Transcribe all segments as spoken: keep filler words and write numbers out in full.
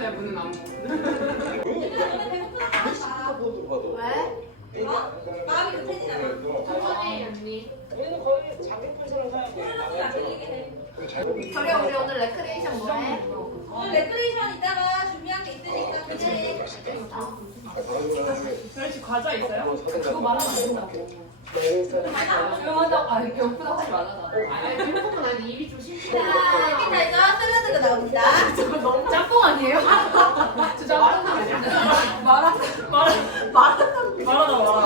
내 문은 안 먹어. 왜? 마음이 급해지잖아. 천천히 언니. 우리는 거의 장비품처럼 사야 돼. 저리 우리 오늘 레크레이션 뭐해? 오늘 레크레이션 이따가 준비한 게 있으니까 기대해. 별씨 과자 있어요? 그거 말하면 안 된다고. 조용하다고, 아니 배고프다고 하지 말라잖아. 아니 배고픈 건 아닌데 입이 좀 심심해. 자, 여기서 샐러드가 나옵니다. 저거 너무 짬뽕 아니에요? 저 짬뽕 아니야? 말아 말아 말아 말하다 말아.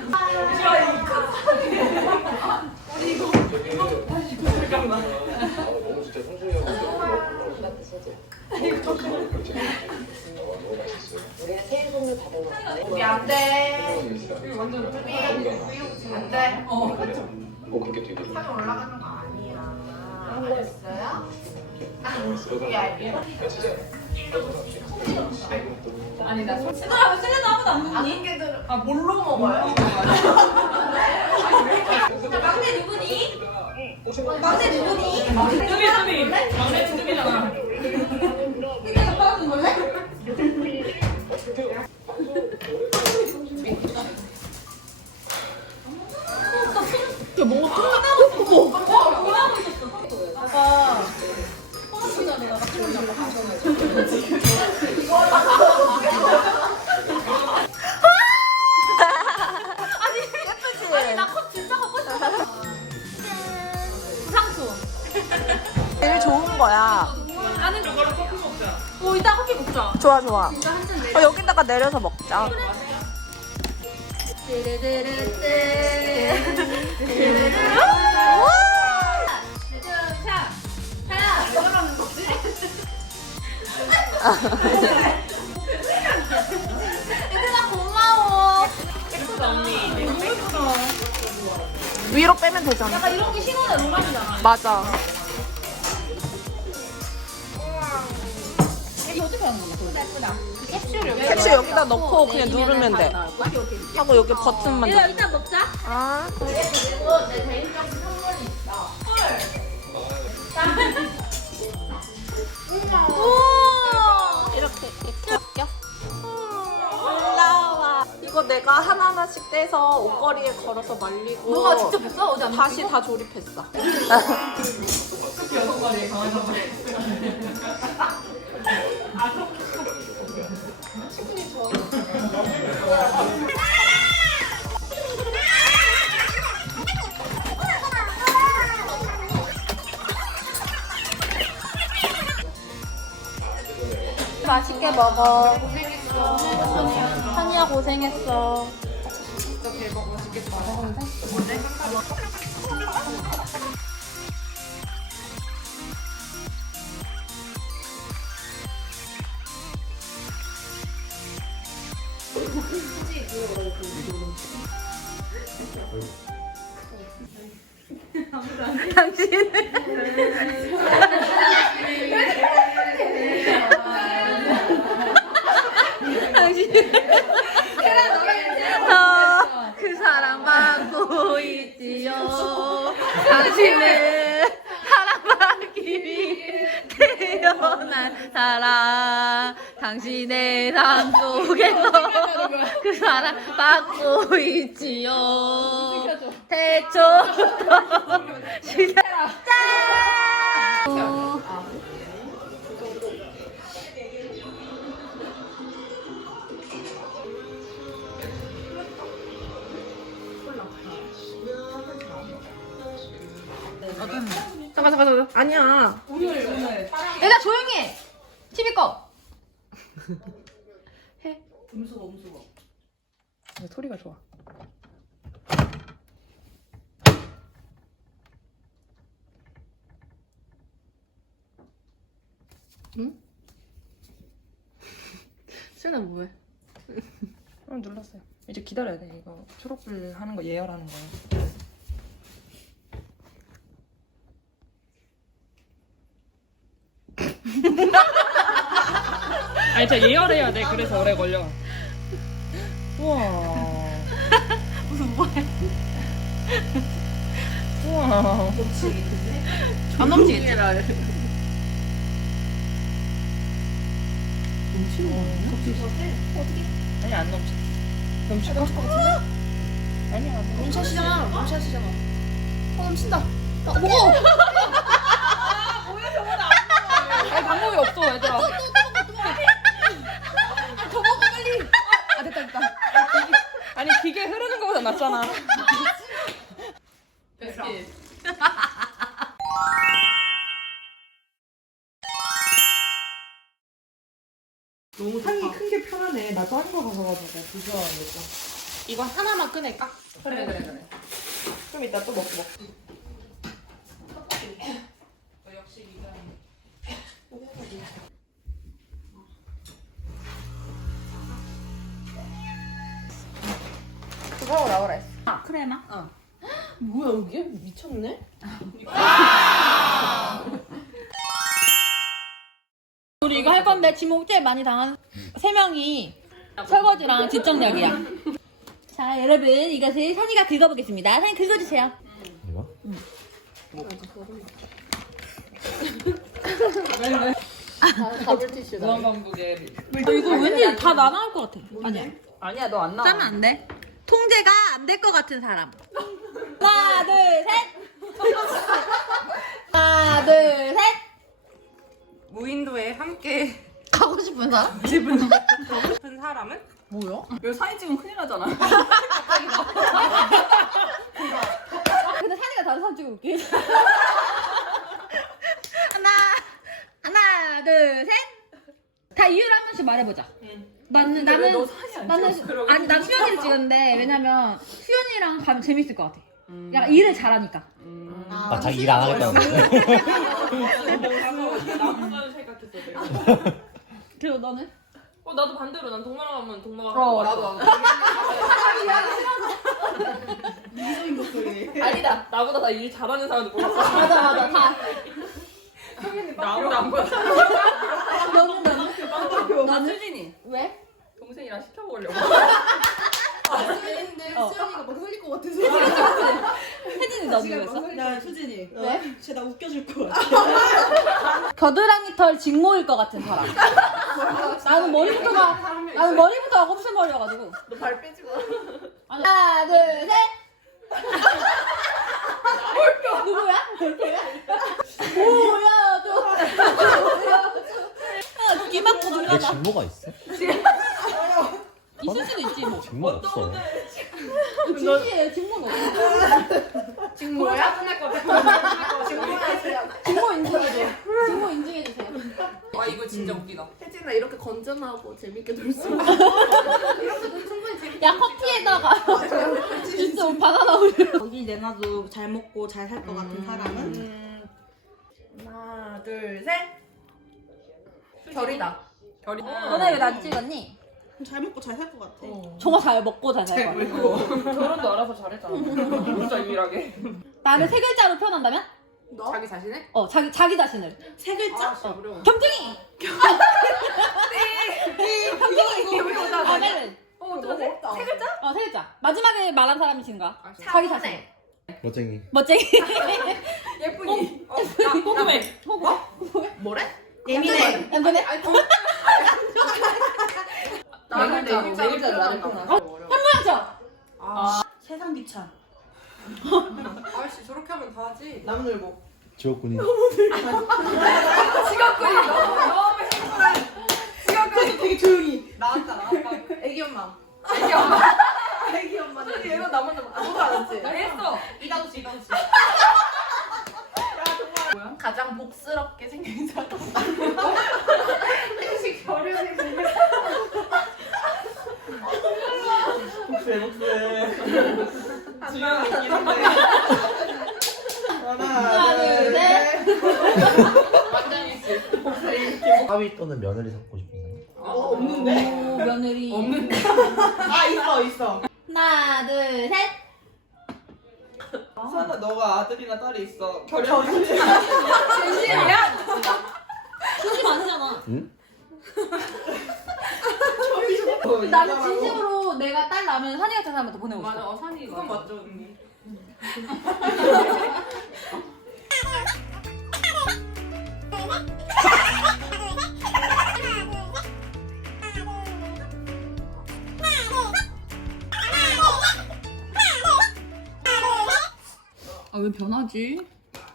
아니 이거 이거 다시 이거 잠깐만. 너무 진짜 손수영 우리가 새해 선물 받은 거 우리 안돼 이거 완전 우리 안돼 어. 꼭 그렇게 되거든. 상에 올라가는 거 아니야 알았어요? 우리 알게요 아니 나 솔직히 얘들아, 왜 샐러드 아무도 안 먹니? 아닌게들 아 뭘로 먹어요? 자, 막내 누구니? 막내 누구니? 뚜비 뚜비 막내 뚜비잖아. 근데 오빠가 좀 놀래? 아니 나 컵 진짜 갖고 싶어 상수. 제일 좋은 거야. 나는 저거로 커피 먹자. 오, 이따 커피 먹자. 좋아 좋아. 진짜 한잔 내. 어, 여기다가 내려서 먹자. 자, 하나, 이걸로는 거지? 얘들아 고마워 예쁘다 언니. 너무 예쁘다. 위로 빼면 되잖아. 약간 이런 게 신혼의 로망이잖아. 맞아. 이거 어떻게 하는 거야? 예쁘다, 예쁘다. 캡슐 여기다 넣고 그냥 누르면 돼. 하고 여기 버튼만 얘들아, 누르. 이따 먹자. 아. 그리고 내 개인적인 선물이 있어 우와. 이렇게 이렇게 올라와. 이거 내가 하나하나씩 떼서 옷걸이에 걸어서 말리고. 너가 직접 했어? 어제 안 다시 다 조립했어. 여섯 마리 강아지 한 마리. 맛있게 먹어. 고생했어 한이야 고생했어. 진짜 대박 맛있겠다. 저 그 사랑 받고 있지요. 당신을 사랑받기 위해 태어난 사람. 당신의 삶 속에서 그 사랑 받고 있지요. 태초부터 시작. 짠! 잠깐 잠깐 잠깐 아니야 오늘 오늘 얘들아 조용히 해 티비 꺼 음수거 음수거. 소리가 좋아. 수연아 뭐해? 응, 눌렀어요. 이제 기다려야 돼. 이거 초록불 하는 거 예열하는 거예요. 아니 저 예열해야 돼. 그래서 오래 걸려. 우와. 무슨 뭐해? 우와. 안 넘치겠지? 아니 안 넘쳐. 넘칠 것 같은데? 아니야. 멈샷이잖아. 멈샷이잖아. 어 넘친다. 어, 먹어. 아니 방법이 없어 얘들아. 더 먹어 빨리. 아 됐다 됐다. 아니 기계 흐르는 거보다 낫잖아. 너무 상이 큰 게 편하네. 나 작은 거 가져가지고 부서워야겠다. 이거 하나만 꺼낼까? 그래 그래 그래. 좀 이따 또 먹고 먹. 그거 나오라 했어. 크레마? 어. 뭐야 이게 미쳤네? 우리 이거 할 건데 지목 제일 많이 당한 세 명이 설거지랑 뒷정리하기야. 자 여러분 이것을 선이가 긁어보겠습니다. 선이 긁어주세요. 이거? 무한반복에. 어, 이거 왠지 다 나 나올 것 같아. 아니야. 아니야 너 안 나와. 짜면 안 돼. 통제가 안 될 것 같은 사람. 하나 둘 셋. 하나 둘 셋. 무인도에 함께 가고 싶은 사람? 싶은 사람은? 뭐야? 이거 사진 찍으면 큰일 나잖아. 근데 산이가 다른 사람 찍어볼게. 하나, 하나, 둘, 셋. 다 이유를 한 번씩 말해보자. 나는 나는 너 사진 안 나는 찍었어? 그러고 아니 난 수연이를 찍었는데 왜냐면 수연이랑 가면 재밌을 것 같아. 약간 일을 잘하니까. 아, 자기 일 안 하겠다는 나만 생각했어. 그리고 너는? 어 나도 반대로 난 동마랑 가면 동마가 어 나도. 아니다 나보다 다 일 잘하는 사람들 보였어 맞아 맞아 다. 나보다 안 보여. 너는 너는? 나 수진이. 왜? 동생이랑 시켜먹으려고. 수연인데 어. 수연이가 막 흘릴 것 같아서. 혜진이 너 누구였어? 나 수진이. 왜? 쟤나 웃겨줄 것 같아. 겨드랑이 털 직모일 것 같은 사람. 나는 머리부터가 나는 머리부터가 곱슬머리여가지고. 너 발 빼지 마. 하나 둘 셋. 누구야? 볼표야? 뭐야 또. 아, 귀 막고 왜 들어가. 직모가 있어? 있을 수도 있지 뭐. 직모 없어. 진지해 직모는 없어. 직모야? 끝날 것 같아. 직모야. 직모 인증해줘. 직모 인증해주세요. 와 이거 진짜 웃기다 혜진아 이렇게 건전하고 재밌게 놀 수 있어. 이렇게도 충분히 재밌게. 야 커피에다가 주스 바나나 우유. 여기 내놔도 잘 먹고 잘 살 것 같은 사람은? 하나 둘 셋. 결이다. 결이. 너네 왜 난 찍었니? 잘 먹고 잘 살 것 같아. 정말 잘 먹고 잘 살 거야. 결혼도 알아서 잘했잖아. 진짜 유일하게. 나를 세 글자로 표현한다면? 너? 자기 자신을? 어 자기 자기 자신을. 세 글자? 아 진짜 어려워 겸쟁이. 겸쟁이. 어 네네. 어 어떡하지? 세 글자? 어 세 글자. 마지막에 말한 사람이 진가? 자기 자신. 멋쟁이. 멋쟁이. 예쁘니 어, 나, 궁금해. 호구. 뭐래? 예민해. 엠번에 나는 네 글자 네 글자를 나눴구나 현모양처. 아 세상 귀찮. 아저씨 저렇게 하면 다 하지 나무늘보. 지옥군이. 직업군이 너무 너무 행복해 직업군이 되게 조용히. 나왔다 나왔다 애기 엄마. 애기 엄마 애기 엄마는 얘가 나만 나만 아무도 안 했지. 나 했어 이다도 씨 이다도 씨 가장 복스럽게 생긴 사람. 혹시 결혼이 생긴 복수해 복수해. 주영 웃긴 한데. 하나 둘 셋. 완전히 씨 사위 또는 며느리 삼고 싶은 사람? 어 없는데? 오 며느리. 없는데 아 있어 있어. 하나 둘 셋. 수아나 너가 아들이나 딸이 있어. 결혼. 진심이야? 진심 아니잖아. 응? 나는 진심으로 내가 딸 나면 산이 같은 사람한테 보내고 맞아 싶어. 어 산이 그건 맞죠 언니. 왜 변하지?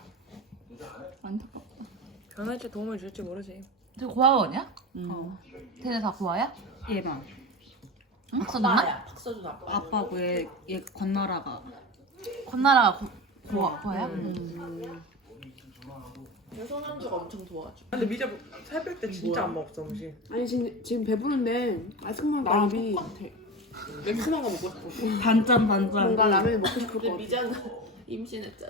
안타깝다. 변할지 도움을 줄지 모르지. 저 고아원이야? 응. 어. 걔네 다 고아야? 얘만. 박서준만? 박서준 아빠. 아빠고 얘, 얘 건나라가. 건나라가 고, 고아, 고아야? 음. 손현주가 엄청 도와줘. 근데 미자 살 뺄 때 진짜 안 먹었어 음식. 아니 지금, 지금 배부른데 아이스크림 나랑 먹기 똑같아. 매콤한 거 먹고 싶어. 반짠 반짠. 뭔가 라면이 먹고 싶을 근데 것 같아. 미자는 임신했잖아.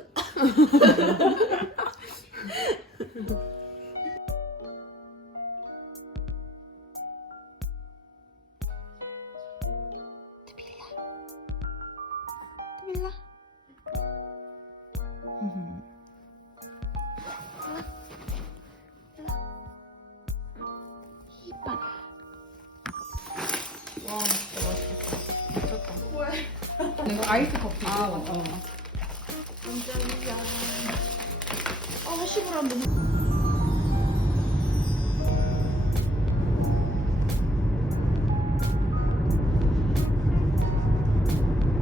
이거 아이스 커피고. 아, 어. 아, 시부를 한번